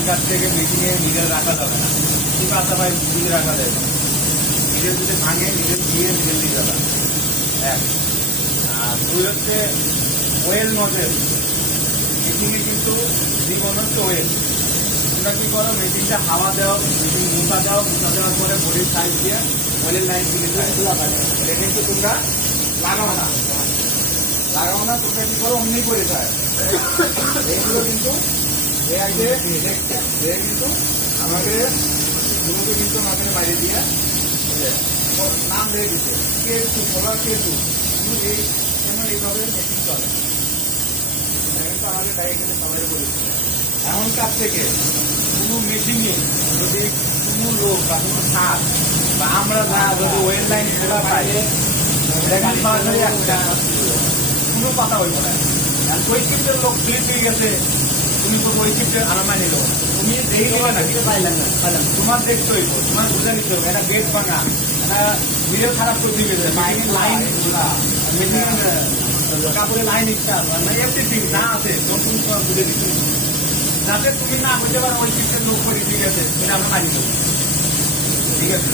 এখনকার থেকে মেশিনে নিডেল রাখা যাবে না, কি পাতা ভাই বুঝে রাখা যায় না, নিডেল যদি ভাঙে নিডেল দিয়ে যাবে এক। আর দুই হচ্ছে ওয়েল নজেল, মেশিনে কিন্তু জীবন হচ্ছে ওয়েল। তোমরা কি করো, মেশিনটা হাওয়া দাও, মেশিন মুখা দেওয়ার পরে বডির সাইড দিয়ে ওয়েলের লাইন দিকে এটা কিন্তু তোমরা লাগাও না, তোমরা কি করো অমনি করে যায়। এইগুলো কিন্তু কিন্তু আমাদের গুলোকে কিন্তু আমাদের বাইরে দিয়ে নাম দিয়ে দিচ্ছে K2 বলা K2, কিন্তু এইভাবে মেশিন চলে, কিন্তু আমাদের ডাইরেক্টলি সবাই বলেছে। এমনকার থেকে কোনো মেশিনে যদি কোনো লোক বা কোনো সার বা আমরা না যদি ওয়েল লাইন খোলা পাই কোনো কথা হইব না। আর ওই ক্ষেত্রে লোক ক্লিপ দিয়ে গেছে, তুমি তো ওই ক্ষেত্রে আরাম মানি লো, তুমি দেখে না কিছু পাইলাম না, তোমার দেখতে হইব, তোমার বুঝে নিতে হবে। এটা গেট ভাঙা, এটা ভিডিও খারাপ করে দিবে, লাইন কাপড়ে লাইন ইচ্ছা মানে এভরিথিং যা আছে তুমি তোমার বুঝে দিতে, যাতে তুমি না বুঝতে পারো ওই ক্ষেত্রে লোক করে ঠিক আছে, এটা আমরা মানি নেব। ঠিক আছে।